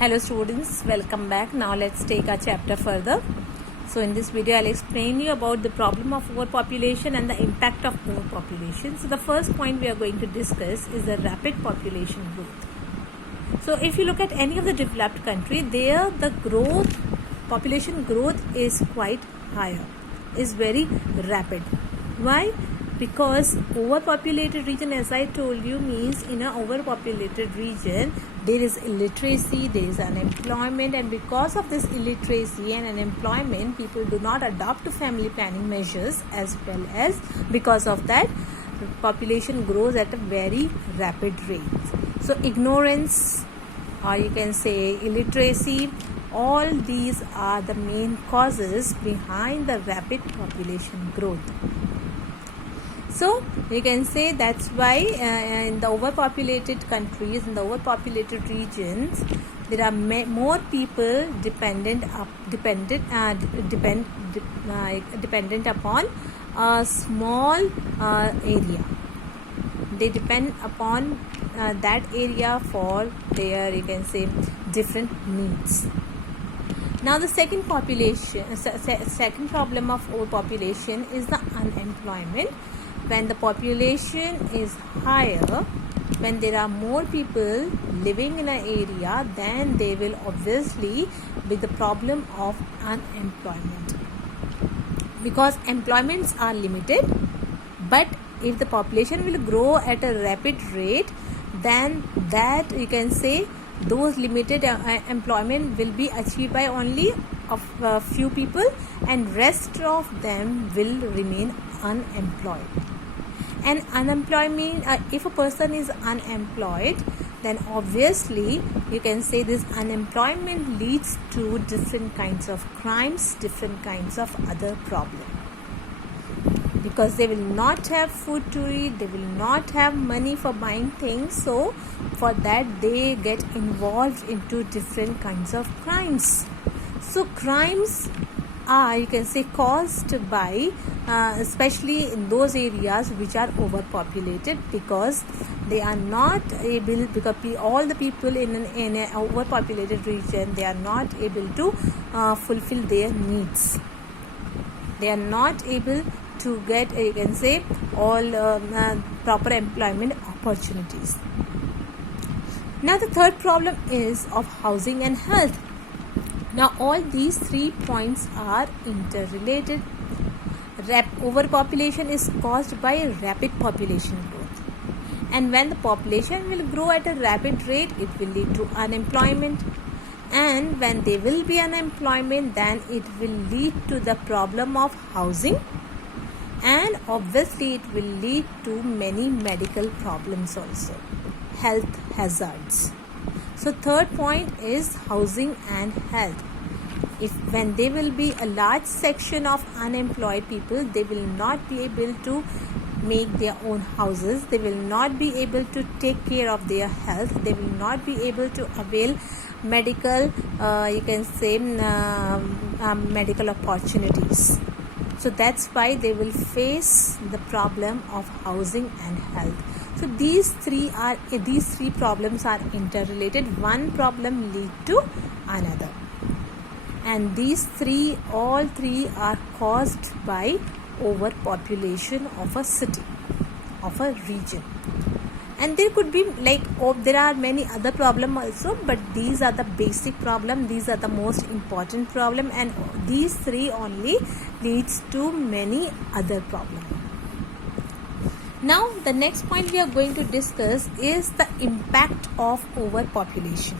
Hello students, welcome back. Now let's take our chapter further. So in this video I'll explain you about the problem of overpopulation and the impact of overpopulation. So the first point we are going to discuss is the rapid population growth. So if you look at any of the developed country, there the population growth is quite higher, is very rapid. Why? Because overpopulated region, as I told you, means in an overpopulated region there is illiteracy, there is unemployment, and because of this illiteracy and unemployment, people do not adopt to family planning measures, as well as because of that population grows at a very rapid rate. So ignorance, or you can say illiteracy, all these are the main causes behind the rapid population growth. So you can say that's why in the overpopulated countries, in the overpopulated regions, there are more people dependent upon a small area. They depend upon that area for their, you can say, different needs. Now the second problem of overpopulation is the unemployment. When the population is higher, when there are more people living in an area, then there will obviously be the problem of unemployment, because employments are limited. But if the population will grow at a rapid rate, then that, you can say, those limited employment will be achieved by only a few people, and rest of them will remain unemployed. And unemployment, if a person is unemployed, then obviously you can say this unemployment leads to different kinds of crimes, different kinds of other problems, because they will not have food to eat, they will not have money for buying things. So for that they get involved into different kinds of crimes. So crimes are, you can say, caused by especially in those areas which are overpopulated, because they are not able, because all the people in an overpopulated region, they are not able to fulfill their needs. They are not able to get, you can say, all proper employment opportunities. Now the third problem is of housing and health. Now all these 3 points are interrelated. Overpopulation is caused by rapid population growth, and when the population will grow at a rapid rate, it will lead to unemployment, and when there will be unemployment, then it will lead to the problem of housing, and obviously it will lead to many medical problems also, health hazards. So third point is housing and health. When there will be a large section of unemployed people, they will not be able to make their own houses, they will not be able to take care of their health, they will not be able to avail medical, you can say, medical opportunities. So that's why they will face the problem of housing and health. So these three problems are interrelated. One problem lead to another, and all three are caused by overpopulation of a city, of a region. And there could be there are many other problems also, but these are the basic problem, these are the most important problem, and these three only leads to many other problems. Now the next point we are going to discuss is the impact of overpopulation.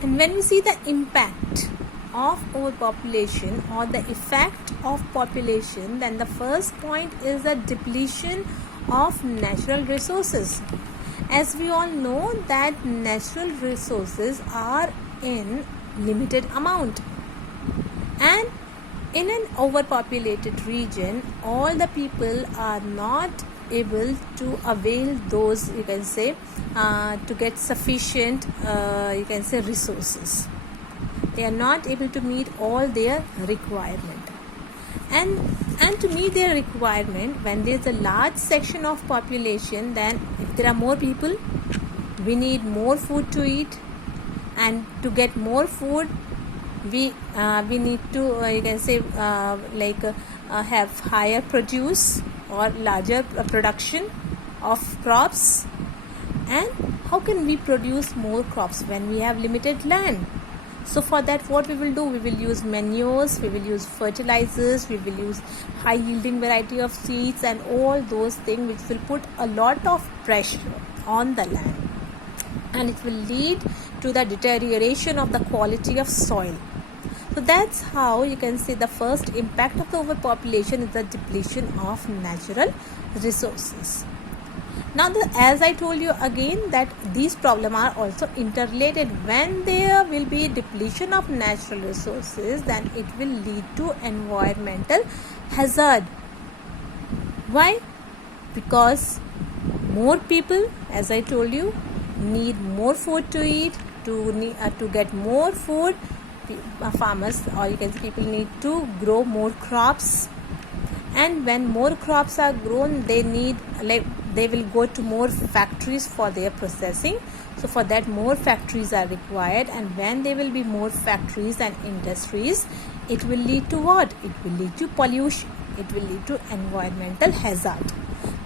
And when we see the impact of overpopulation or the effect of population, then the first point is the depletion of natural resources. As we all know that natural resources are in limited amount, and in an overpopulated region, all the people are not able to avail those, you can say, to get sufficient, you can say, resources. They are not able to meet all their requirement, and to meet their requirement, when there is a large section of population, then if there are more people, we need more food to eat, and to get more food we need to you can say have higher produce or larger production of crops. And how can we produce more crops when we have limited land? So for that, what we will do, we will use manures, we will use fertilizers, we will use high yielding variety of seeds and all those things which will put a lot of pressure on the land, and it will lead to the deterioration of the quality of soil. So that's how you can see the first impact of the overpopulation is the depletion of natural resources. Now, as I told you again that these problems are also interrelated. When there will be depletion of natural resources, then it will lead to environmental hazard. Why? Because more people, as I told you, need more food to eat. To get more food, farmers or you can say people need to grow more crops, and when more crops are grown, they will go to more factories for their processing. So for that, more factories are required, and when there will be more factories and industries, it will lead to what? It will lead to pollution, it will lead to environmental hazard.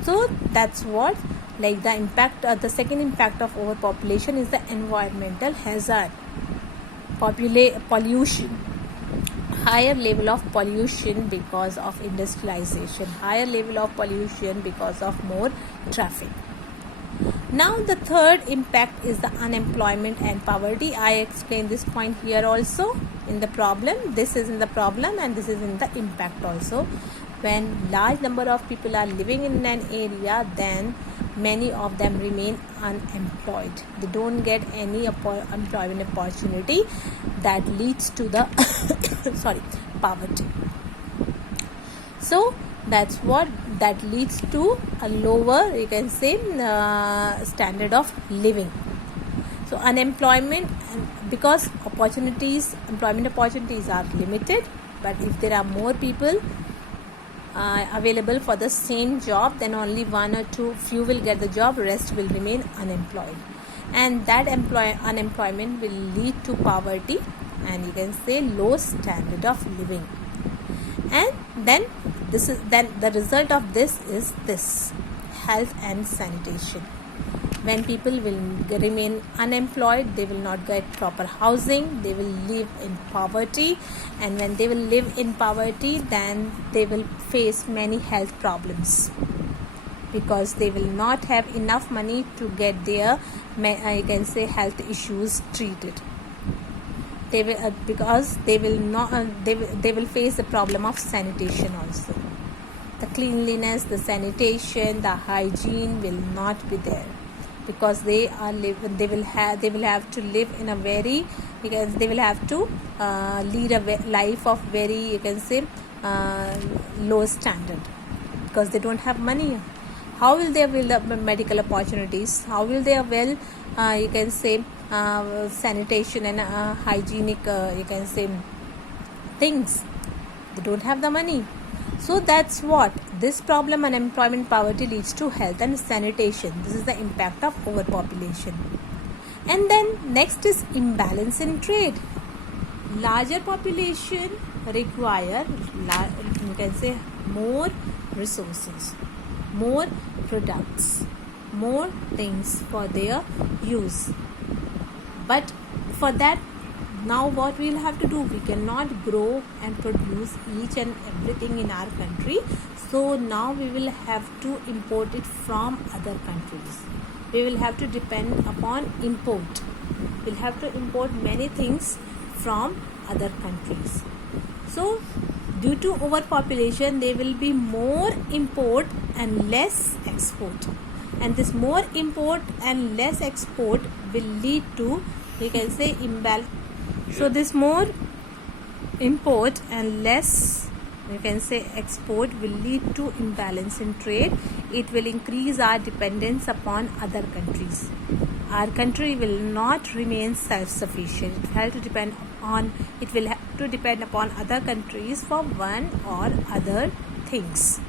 So that's what the impact. The second impact of overpopulation is the environmental hazard. Pollution, higher level of pollution because of industrialization, higher level of pollution because of more traffic. Now the third impact is the unemployment and poverty. I explained this point here also in the problem. This is in the problem and this is in the impact also. When large number of people are living in an area, then many of them remain unemployed. They don't get any employment opportunity. That leads to the poverty. So that's what that leads to a lower, you can say, standard of living. So unemployment, because employment opportunities are limited, but if there are more people available for the same job, then only one or few will get the job, rest will remain unemployed, and that unemployment will lead to poverty and you can say low standard of living. And then the result of this is this: health and sanitation. When people will remain unemployed, they will not get proper housing, they will live in poverty, and when they will live in poverty, then they will face many health problems because they will not have enough money to get their you can say health issues treated. They will because they will not they will face the problem of sanitation also. The cleanliness, the sanitation, the hygiene will not be there, because they will have to live in a very, because they will have to lead a life of very, you can say, low standard, because they don't have money. How will they avail medical opportunities? How will they avail you can say sanitation and hygienic you can say things? They don't have the money. So that's what this problem, unemployment, poverty, leads to health and sanitation. This is the impact of overpopulation. And then next is imbalance in trade. Larger population require you can say more resources, more products, more things for their use. But for that, now what we will have to do, we cannot grow and produce each and everything in our country. So now we will have to import it from other countries. We will have to depend upon import. We'll have to import many things from other countries. So due to overpopulation, there will be more import and less export. And this more import and less export will lead to, you can say, imbalance. So this more import and less, you can say, export will lead to imbalance in trade. It will increase our dependence upon other countries. Our country will not remain self-sufficient. It will have to depend upon other countries for one or other things.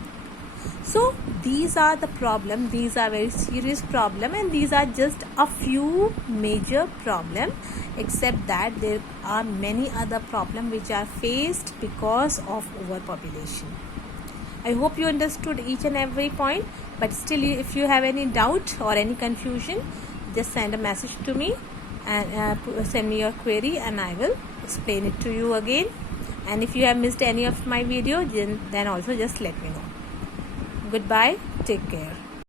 So these are the problem. These are very serious problem, and these are just a few major problem. except that there are many other problems which are faced because of overpopulation. I hope you understood each and every point, but still if you have any doubt or any confusion, just send a message to me and send me your query and I will explain it to you again. And if you have missed any of my video, then also just let me know. Goodbye, take care.